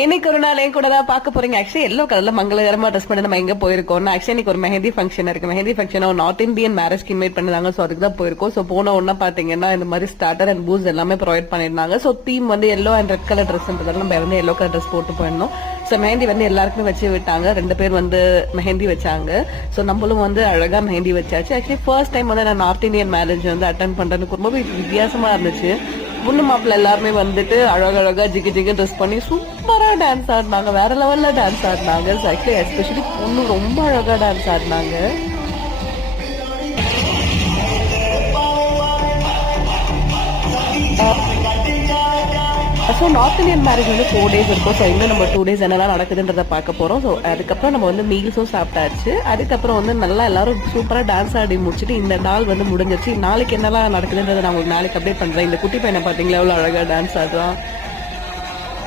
இன்னைக்கு ஒரு நாள் என் கூட தான் பார்க்க போறீங்க. ஆக்சுவலி எல்லோ கலர்ல மங்களகரமா ட்ரெஸ் பண்ணி நம்ம எங்க போயிருக்கோம். ஆக்சுவலி இன்னைக்கு ஒரு மெஹந்தி ஃபங்க்ஷன் இருக்கு. மெஹந்தி ஃபங்க்ஷன் நார்த் இந்தியன் மேரேஜ்க்கு இன்வைட் பண்ணாங்க. சோ அதுக்கு தான் போயிருக்கோம். சோ போன உடனே பாத்தீங்கன்னா இந்த மாதிரி ஸ்டார்டர் அண்ட் பூஸ் எல்லாமே ப்ரொவைட் பண்ணிருந்தாங்க. சோ தீம் வந்து எல்லோ அண்ட் ரெட் கலர் ட்ரெஸ்ன்றதால நம்ம வந்து எல்லோ கலர் ட்ரெஸ் போட்டு போயிருந்தோம். சோ மெஹந்தி வந்து எல்லாருக்குமே வச்சு விட்டாங்க. 2 பேர் வந்து மெஹந்தி வச்சாங்க. சோ நம்மளும் வந்து அழகா மெஹந்தி வச்சாச்சு. ஆக்சுவலி ஃபர்ஸ்ட் டைம் வந்து நான் நார்த் இந்தியன் மேரேஜ் வந்து அட்டன் பண்றதுக்கு ரொம்ப வித்தியாசமா இருந்துச்சு. பொண்ணு மாப்பிள்ள எல்லாருமே வந்துட்டு அழகழகா ஜிகு ஜிகு ட்ரெஸ் பண்ணி சூப்பரா டான்ஸ் ஆடினாங்க. வேற லெவல்ல டான்ஸ் ஆடினாங்க. ஆக்சுவலி எஸ்பெஷலி பொண்ணு ரொம்ப அழகா டான்ஸ் ஆடினாங்க. ஸோ நார்த் இந்தியன் மேரேஜ் வந்து 4 days இருக்கும். ஸோ இன்னும் நம்ம 2 days என்னெல்லாம் நடக்குதுன்றதை பார்க்க போறோம். ஸோ அதுக்கப்புறம் நம்ம வந்து மீல்ஸும் சாப்பிட்டாச்சு. அதுக்கப்புறம் வந்து நல்லா எல்லாரும் சூப்பரா டான்ஸ் ஆடி முடிச்சுட்டு இந்த நாள் வந்து முடிஞ்சிருச்சு. நாளைக்கு என்னெல்லாம் நடக்குதுன்றதை நான் உங்களுக்கு நாளைக்கு அப்டேட் பண்றேன். இந்த குட்டி பையனை பாத்தீங்களா எவ்வளவு அழகா டான்ஸ் ஆடுறான்.